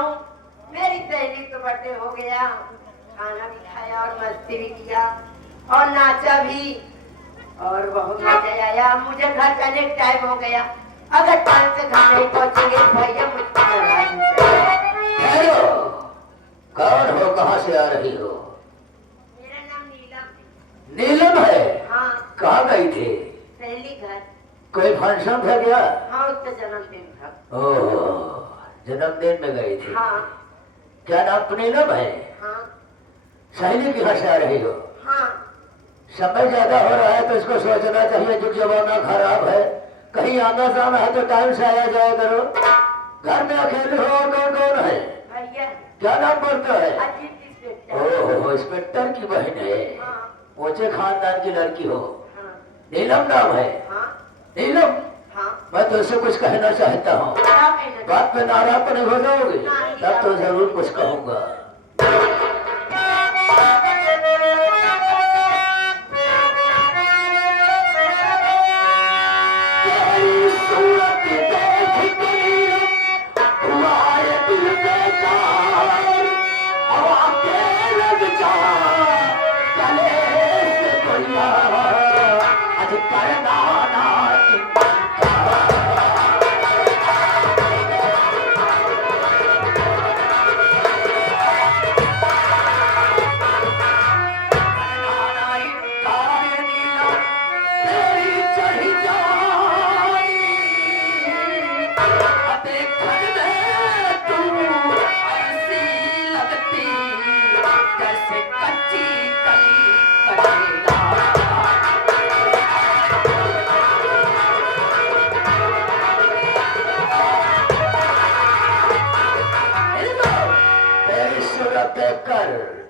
बताऊं, मेरी सहेली तो बर्थडे हो गया, खाना भी खाया और मस्ती भी किया और नाचा भी और बहुत मजा आया। मुझे घर जाने टाइम हो गया, अगर टाइम से घर नहीं पहुंचेंगे भैया मुझको नाराज हो जाएंगे। हेलो, कौन हो, कहाँ से आ रही हो? मेरा नाम नीलम है। नीलम है? हाँ। कहाँ गई थी? सहेली घर। कोई फंक्शन था क्या? हाँ, उसका जन्मदिन था। ओह, जन्मदिन में गई थी। हाँ। क्या नाम नीलम है? हाँ। सहेली कहाँ से आ रही हो? हाँ। समय ज्यादा हो रहा है तो इसको सोचना चाहिए, जो जमाना खराब है, कहीं आना जाना है तो टाइम से आया जाया करो। घर में अकेले हो और कौन कौन है? भैया। क्या नाम बोलता है? अजीत इंस्पेक्टर। ओह, इंस्पेक्टर की बहन है। हाँ। ऊंचे खानदान की लड़की हो। हाँ। नीलम नाम है? हाँ। नीलम, हाँ। मैं तुझसे कुछ कहना चाहता हूँ। क्या कहना? बात में नाराज तो नहीं हो जाओगे? नहीं। तब तो जरूर कुछ कहूँगा।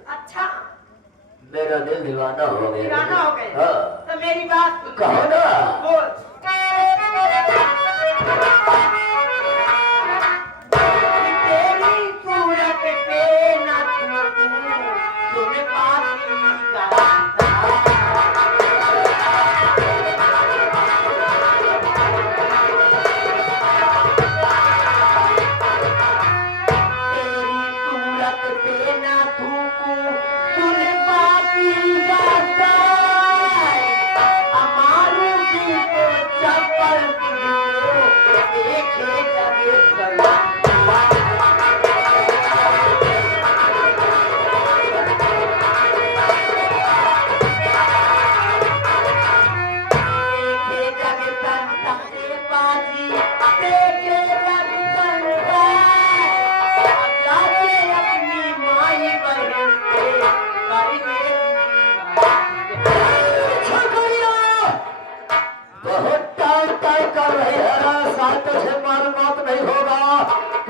अच्छा, मेरा दिल दीवाना हो गया। दीवाना हो गए? हाँ। तो मेरी बात सुन। कहो ना। बोल। तेरी सूरत पे ना तुम पाती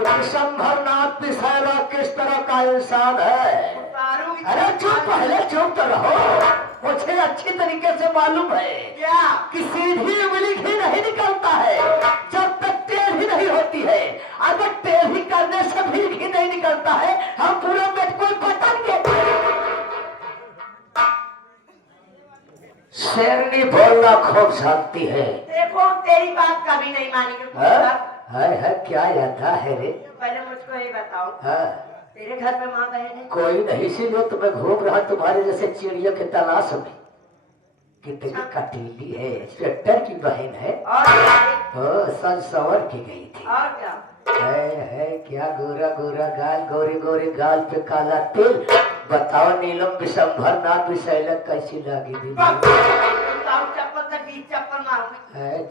का शंभरनाथ पिसाला किस तरह का इंसान है। अरे चुप, पहले चुप तो रहो। मुझे अच्छी तरीके से मालूम है क्या कि सीधी उंगली ही नहीं निकलता है जब तक टेढ़ी नहीं होती है। अगर टेढ़ी करने से भी घी नहीं निकलता है, हम पूरा पेट को पटक के। शेरनी बोलना खूब जानती है। देखो, तेरी बात कभी नहीं मानेगी। है क्या यादा है रे? पहले मुझको ये बताओ, हाँ? तेरे घर में माँ बहन है? कोई नहीं, इसीलिए तो मैं घूम रहा तुम्हारे जैसे चिड़ियों के तलाश में। कितनी कटीली है, इंस्पेक्टर की बहन है। और सन सवर की गई थी। और क्या है क्या गोरा गोरा गाल, गोरे गोरे गाल पे काला तिल। बताओ नीलम विशंभर नाथ विशैलक कैसी लगी दी? चप्पल से 20 चप्पल मारूंगी।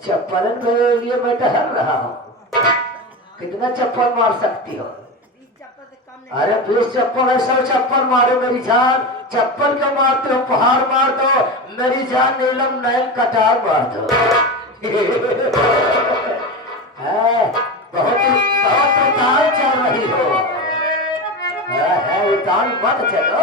चप्पल के लिए मैं टहल रहा हूँ। कितना चप्पल मार सकती हो? 20 चप्पल से कम नहीं। अरे 20 चप्पल है, 100 चप्पल मारो मेरी जान। चप्पल क्यों मारते हो? पहाड़ मार दो मेरी जान। नीलम नैन कटार मार दो। बहुत उतार चल रही हो। उतार मत चलो।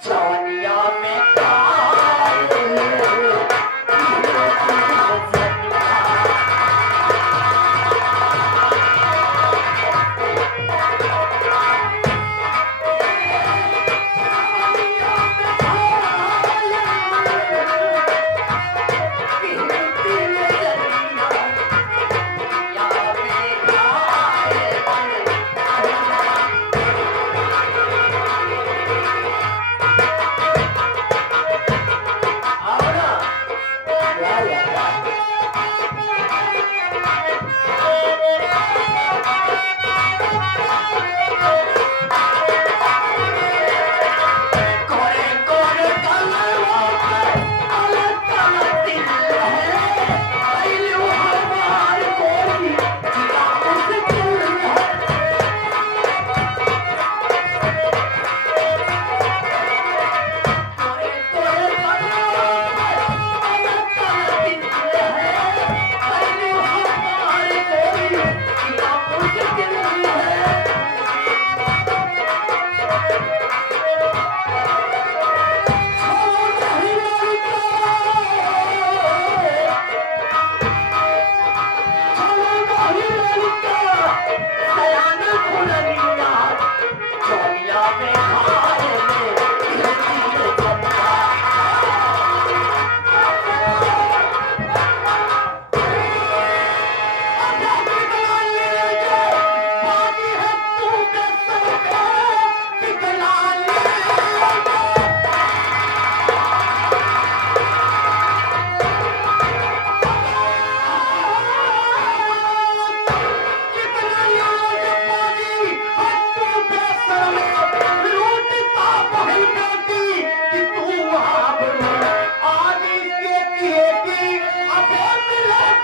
जवनिया में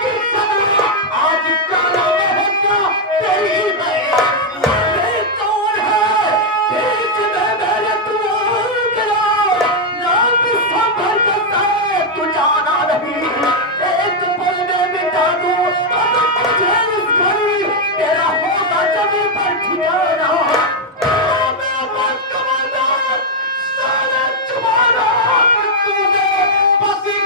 की सदा आज जाना में क्या तेरी बेइज्जती ये कौन है बीच में मेरे तू आ गया नाम संभल करता है तू जाना नहीं एक पल में मिटा दूं अब तुझे इस घड़ी तेरा होगा जमीन पर ठिकाना मैं मत कमांडर साले तुम्हारा तूने बसी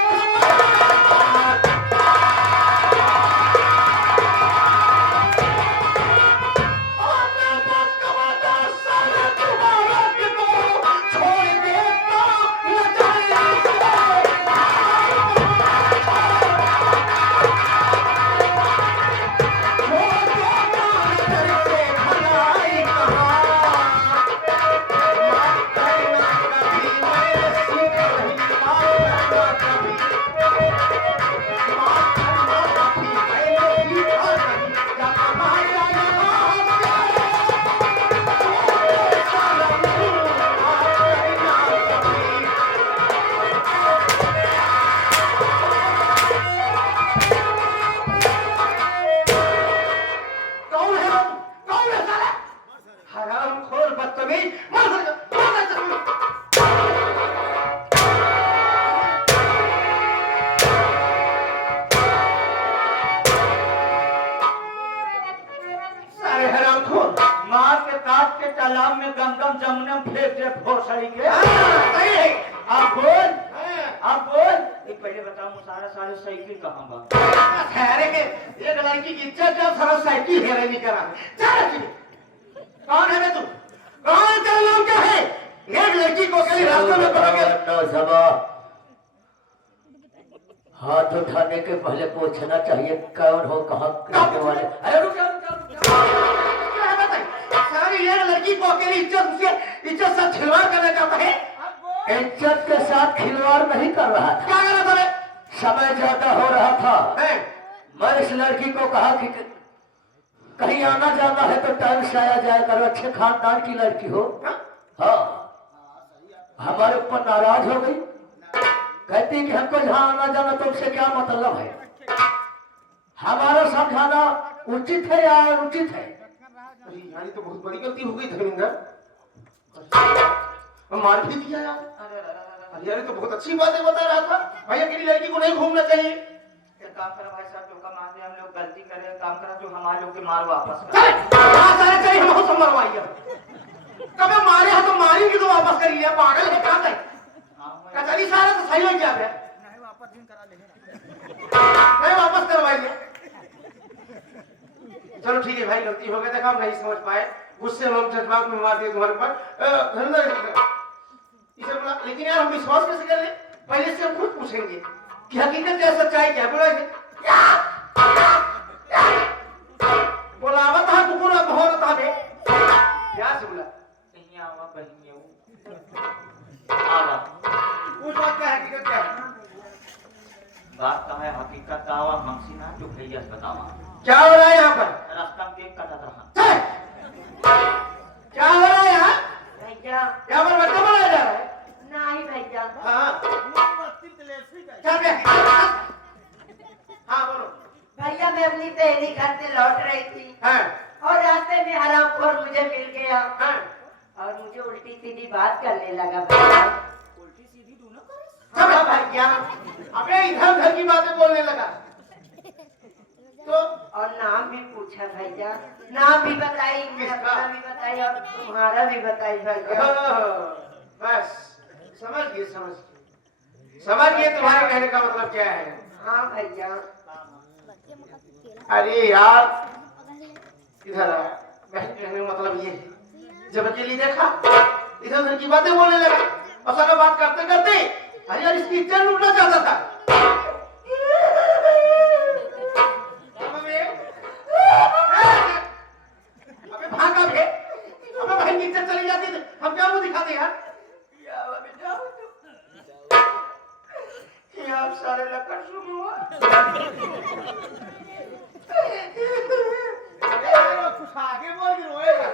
तालाब में गंगम जमुना फेंक दे भोसड़ी के अब बोल पहले बताओ मुसारा सारे साइकिल कहाँ बा ठहरे के एक लड़की की इज्जत जब सारा साइकिल हेरे नहीं करा चल कौन है तू कौन तेरा नाम क्या है एक लड़की को कहीं रास्ते में पकड़ोगे हाथ उठाने के पहले पूछना चाहिए कौन हो कहाँ रहने वाले अरे रुक ये लड़की को अकेली इज्जत से खिलवाड़ करने का है इज्जत के साथ खिलवाड़ नहीं कर रहा था क्या कर रहा था समय ज्यादा हो रहा था मैं इस लड़की को कहा कि कहीं आना जाना है तो टाइम से आया जाया करो अच्छे खानदान की लड़की हो हाँ हमारे ऊपर नाराज हो गई कहती कि हमको जहाँ आना जाना तो उससे क्या मतलब है हमारा समझाना उचित है या अनुचित है यानी तो बहुत बड़ी गलती हो गई धर्मेंद्र मार भी दिया यार यार तो बहुत अच्छी बातें बता रहा था भाई अकेली लड़की को नहीं घूमना चाहिए एक काम करो भाई साहब जो मान दे हम लोग गलती करें काम करा जो हमारे लोग के मार वापस कर हम हो मरवाइए कभी मारे हो तो मारेंगे तो वापस करिए पागल है कहां तक कचरी सारा तो सही हो गया है नहीं वापस करवाइए चलो ठीक है भाई गलती हो गई देखा हम नहीं समझ पाए गुस्से में हम जज्बात में मार दिए तुम्हारे पर इसे बोला लेकिन यार हम विश्वास कैसे कर ले पहले से हम खुद पूछेंगे कि हकीकत क्या सच्चाई क्या बोला बोलावत है तो बोला बहुत था बे क्या से बोला नहीं आवा बहिनी आवा वो बात क्या है हकीकत क्या है बात का है हकीकत का आवा हमसे ना जो भैया बतावा क्या हो रहा है यहाँ पर रास्ता में केक काटा रहा क्या हो रहा है यहाँ भैया यहाँ पर बच्चा बनाया जा रहा है नहीं भैया हाँ बोलो भैया मैं अपनी सहेली घर से लौट रही थी हाँ और रास्ते में हरामखोर मुझे मिल गया हाँ और मुझे उल्टी सीधी बात करने लगा भैया उल्टी सीधी तू ना कर भैया अबे इधर उधर की बातें बोलने लगा तो और नाम भी पूछा भैया नाम भी बताई मेरा भी बताई और तुम्हारा भी बताई भैया बस समझ गए तुम्हारे कहने का मतलब क्या है हाँ भैया अरे यार इधर बहन कहने का मतलब ये जब अकेली देखा इधर उधर की बातें बोलने लगा और सारा बात करते करते अरे यार इसकी इज्जत लूटना चाहता था अबे भागा बे अबे बहन की इज्जत चली जाती थी हम क्या मुंह दिखाते यार आप सारे लकड़ शुरू हुआ कुछ आगे बोल के रोएगा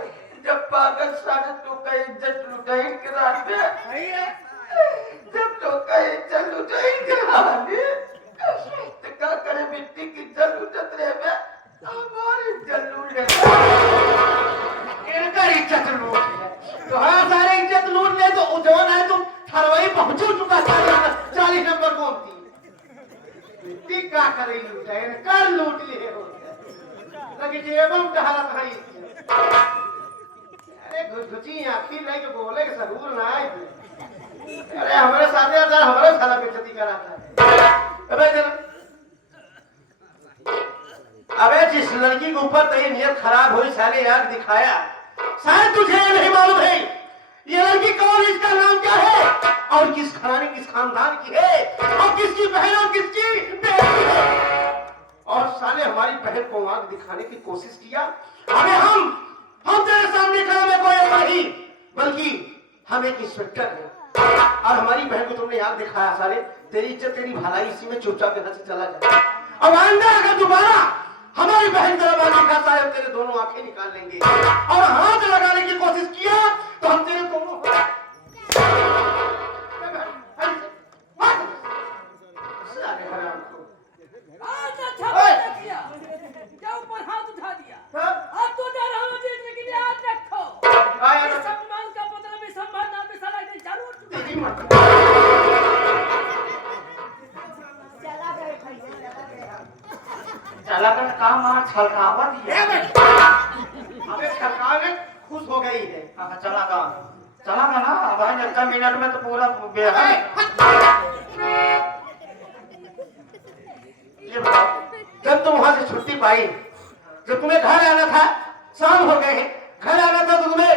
जब पागल सारे तो का इज्जत लुटाई के रात में जब तो का इज्जत लुटाई के रात में नहीं लूटा है कर लूट लिए हो लगे जेबम डहारत है अरे घुची आखिर नहीं के बोले के जरूर ना आए अरे हमारे साथ आता हमारे साला बेइज्जती कराता है अबे जरा अबे जिस लड़की के ऊपर तेरी नियत खराब हुई साले आग दिखाया शायद तुझे ये नहीं मालूम है ये लड़की कौन है इसका नाम क्या है और किस घराने किस खानदान की है और किसकी बहन और किसकी बेटी है और साले हमारी बहन को आग दिखाने की कोशिश किया अबे हम तेरे सामने खड़ा है कोई ऐसा नहीं बल्कि हम एक इंस्पेक्टर हैं और हमारी बहन को तुमने आग दिखाया साले तेरी इज्जत तेरी भलाई इसी में चुपचाप यहाँ से चला जाए अब आइंदा अगर दोबारा हमारी बहन दरबार दिखाता है तेरे दोनों आंखें निकाल लेंगे और हाथ लगाने की कोशिश किया तो हम तेरे दोनों ऊपर हाथ उठा दिया अब तो डर हम लेकिन याद रखो सम्मान का मतलब है सम्मान नाम पे साला इधर चालू चला कर काम मार छलकावा दिया अबे छलकावे खुश हो गई है चला का ना अब 10 मिनट में तो पूरा बेहाल ये बताओ जब तुम वहां से छुट्टी पाई जब तुम्हें घर आना था शाम हो गए हैं घर आना था तो तुम्हें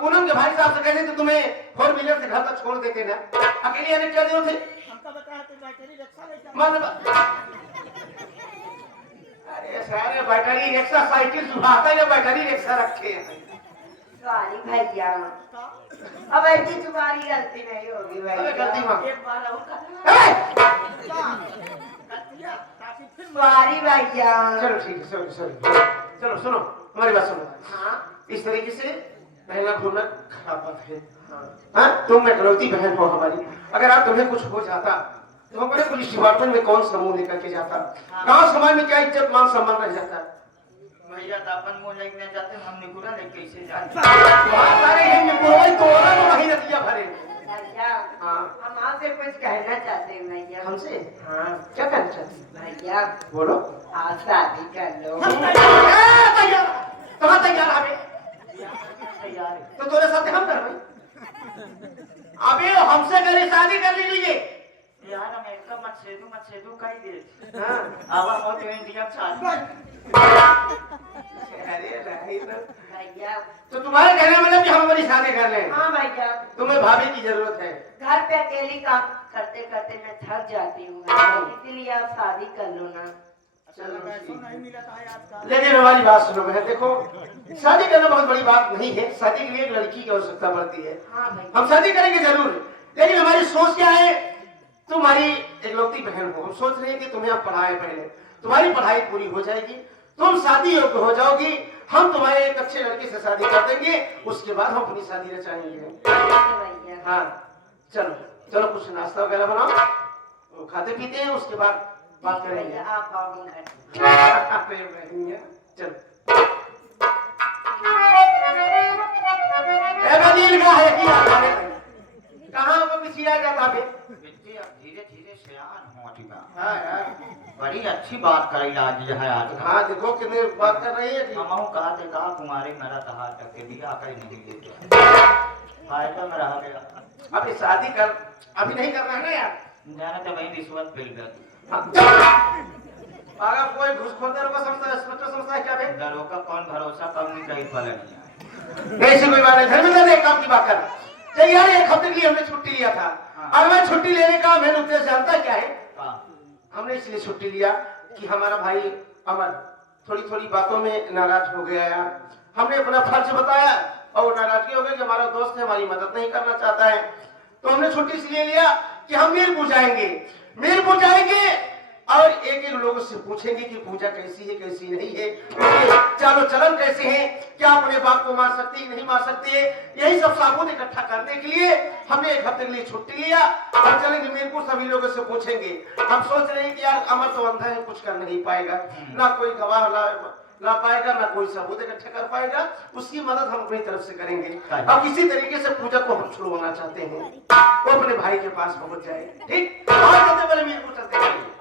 पूनम के भाई साहब से कहते थे तुम्हें 4 व्हीलर से घर तक छोड़ देते ना अकेले आने क्या जरूरत है अरे सारे बैटरी रिक्शा साइकिल सुधारता है बैटरी रिक्शा रखे हैं सॉरी भैया अब ऐसी तुम्हारी गलती नहीं होगी भैया गलती मां एक बार और सॉरी भैया चलो ठीक है सॉरी चलो सुनो हमारी बात सुनो हाँ इस तरीके से पहला घूमना खराब बात है हाँ तुम इकलौती बहन हो हमारी अगर आप तुम्हें कुछ हो जाता तो हमारे पुलिस डिपार्टमेंट में कौन सा मुंह लेकर के जाता गांव समाज में क्या इज्जत मान सम्मान रह जाता भैया तो अपन मुंह लेके जाते हम निकुला ले कैसे जाते वहां सारे हिंद कोई तो वही नतिया भरे भैया हाँ हम आपसे कुछ कहना चाहते हैं भैया हमसे हाँ क्या कहना चाहती भैया बोलो आप शादी कर लो तैयार कहाँ तैयार अबे तैयार है तो तेरे साथ हम कर भाई अबे हमसे करे शादी कर लीजिए यार हम एक मत सेदू कही दे हाँ अब हम तो इंडिया चाल अरे नहीं तो भैया तो तुम्हारे कहने मतलब कि हम हमारी शादी कर लें हाँ भैया तुम्हें भाभी की जरूरत है घर पे अकेली काम करते करते मैं थक जाती हूँ इसलिए आप शादी कर लो ना लेकिन हमारी बात सुनो बहन देखो शादी करना बहुत बड़ी बात नहीं है शादी के लिए एक लड़की की आवश्यकता पड़ती है हाँ भैया हम शादी करेंगे जरूर लेकिन हमारी सोच क्या है तुम्हारी इकलौती बहन हो हम सोच रहे हैं कि तुम्हें हम पढ़ाए पहले तुम्हारी पढ़ाई पूरी हो जाएगी तुम शादी योग्य हो जाओगी हम तुम्हारे एक अच्छे लड़के से शादी कर देंगे उसके बाद हम अपनी शादी रचाएंगे भैया हाँ चलो चलो कुछ नाश्ता वगैरह बनाओ वो खाते पीते हैं उसके बाद बात करेंगे भैया आप आओ घर चलो कहाँ वो पिछिया जाता है बेटे अब धीरे धीरे सियान होती बा हाँ यार बड़ी अच्छी बात करी आज जो है आज हाँ देखो कितने बात कर रही है हम कहा थे कहा तुम्हारे मेरा कहा करके दिया कर नहीं देते फायदा में रह गया अभी शादी कर अभी नहीं करना है ना यार जाने तो वही रिश्वत मिल गई अगर कोई घुसखोर को समझता है समझता है क्या भाई दरों का कौन भरोसा कम नहीं कहीं पड़ा नहीं ऐसी कोई बात नहीं घर में एक काम की बात कर चल यार एक हफ्ते के लिए हमने छुट्टी लिया था और मैं छुट्टी लेने का मेन उद्देश्य जानता क्या है हमने इसलिए छुट्टी लिया कि हमारा भाई अमर थोड़ी थोड़ी बातों में नाराज हो गया यार हमने अपना फर्ज बताया और नाराजगी हो गई कि हमारा दोस्त है हमारी मदद नहीं करना चाहता है तो हमने छुट्टी इसलिए लिया कि हम मीरपुर जाएंगे और एक एक लोगों से पूछेंगे कि पूजा कैसी है कैसी नहीं है चालो चलन कैसे हैं क्या अपने बाप को मार सकती है नहीं मार सकती है यही सब साबुत इकट्ठा करने के लिए हमने एक हफ्ते के लिए छुट्टी लिया और चलेंगे मीरपुर सभी लोगों से पूछेंगे हम सोच रहे हैं कि यार अमर तो अंधा है कुछ कर नहीं पाएगा ना कोई गवाह ला पाएगा ना कोई सबूत इकट्ठा कर पाएगा उसकी मदद हम अपनी तरफ से करेंगे अब किसी तरीके से पूजा को हम छुड़वाना चाहते हैं वो अपने भाई के पास पहुंच जाए ठीक और मीरपुर चलते हैं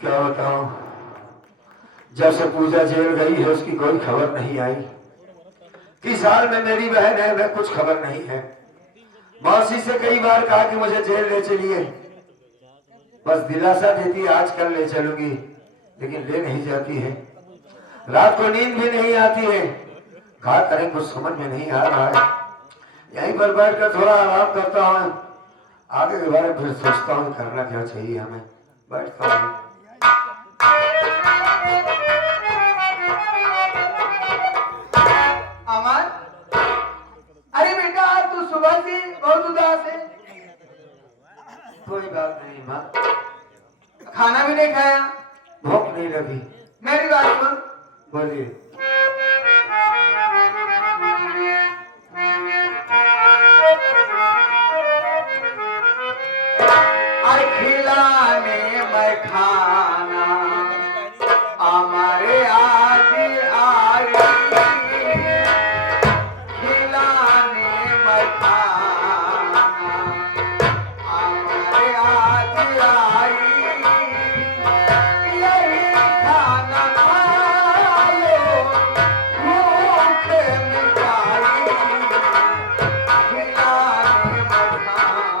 क्या बताऊं, जब से पूजा जेल गई है उसकी कोई खबर नहीं आई। किस हाल में मेरी बहन है मैं कुछ खबर नहीं है। मौसी से कई बार कहा कि मुझे जेल ले चलिए, बस दिलासा देती आज कल ले चलूंगी, लेकिन ले नहीं जाती है। रात को नींद भी नहीं आती है, कहा करें कुछ समझ में नहीं आ रहा है। यहीं पर बैठकर थोड़ा आराम करता हूँ, आगे के बारे में फिर सोचता हूँ करना क्या चाहिए हमें। बैठता हूँ। अमर, अरे बेटा आज तू सुबह से बहुत उदास है। कोई बात नहीं माँ, खाना भी नहीं खाया। भूख नहीं लगी। मेरी बात सुन। बोलिए। अरे खिलाने में खाना हमारे आज आई, खिलाने में खाना हमारे आज आई, यही खाना खा लो भूख मिटाई, खिलाने में खाना।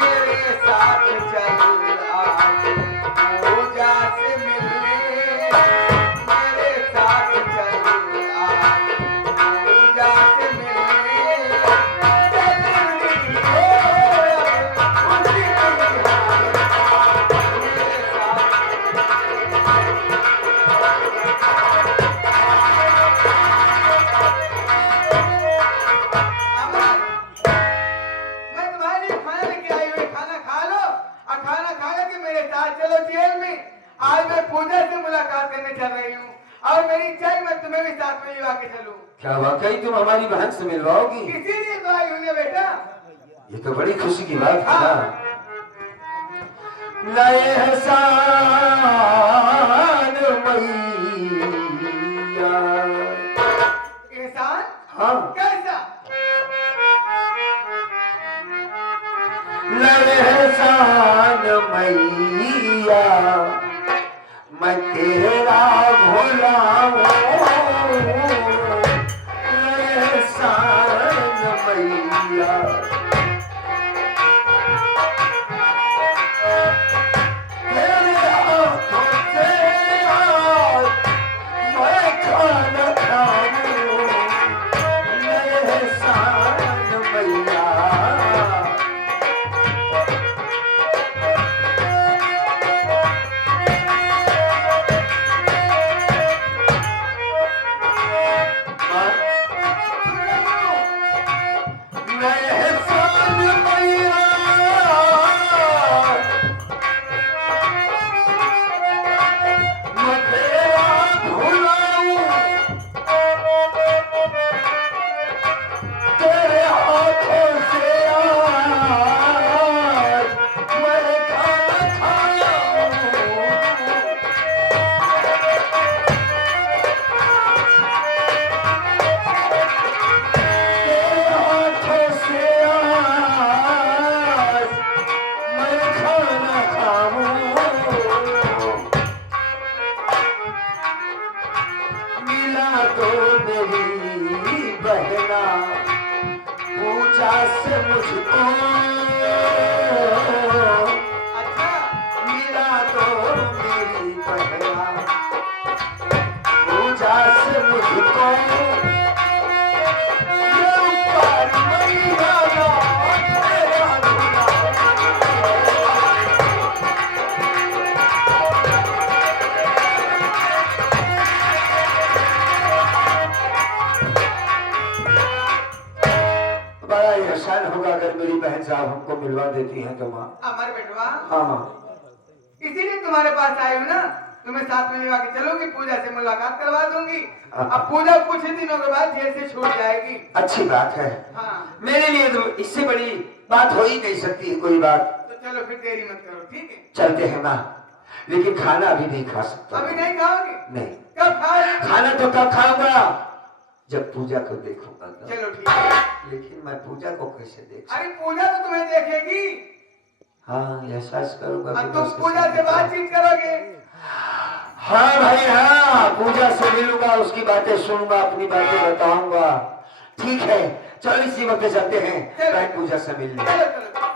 मेरे साथ चल आज पूजा से मिलने, मेरे साथ चल आज पूजा से मिलने, जल्दी हो खुशी मेरे साथ। मैं तुम्हारे लिए खाना लेके आई हुई, खाना खा लो और खाना खा के मेरे साथ चलो जेल में। आज मैं पूजा से मुलाकात करने चल रही हूँ और मेरी इच्छा है मैं तुम्हें भी साथ में लिवा के चलूं। क्या वाकई तुम हमारी बहन से मिलवाओगी? इसीलिए तो आई हूँ ना बेटा। ये तो बड़ी खुशी की बात है ना। नए एहसान मैया। एहसान? हाँ। कैसा? नए एहसान मैया, मैं तेरा भुलाऊं। नए एहसान मैया, तेरे हाथों से आज मैं खाना खाऊं। नए एहसान मैया, पूजा से मुझको अच्छा मिला तो मेरी बहना, पूजा से एहसान होगा अगर मेरी बहन साहब हमको मिलवा देती हैं तो माँ। हमारे बेटवा हाँ माँ। इसीलिए तुम्हारे पास आई हूँ ना, तुम्हें साथ में लेवा के चलूंगी, पूजा से मुलाकात करवा दूंगी। अब पूजा कुछ ही दिनों के बाद जेल से छूट जाएगी। अच्छी बात है। हाँ मेरे लिए तो इससे बड़ी बात हो ही नहीं सकती कोई बात। तो चलो फिर देरी मत करो, ठीक है? चलते हैं माँ, लेकिन खाना अभी नहीं खा सकता। अभी नहीं खाओगे? नहीं। कब खाओगे? खाना तो तब खाऊंगा जब पूजा को देखूंगा। चलो ठीक है। लेकिन मैं पूजा को कैसे देख? अरे पूजा तो तुम्हें देखेगी। हाँ एहसास करूंगा। अब तुम पूजा से बातचीत करोगे। हाँ भाई हाँ, पूजा से मिलूंगा, उसकी बातें सुनूंगा, अपनी बातें बताऊंगा। ठीक है, चलो इसी वक्त चलते हैं, पूजा से मिलने। चलो चलो।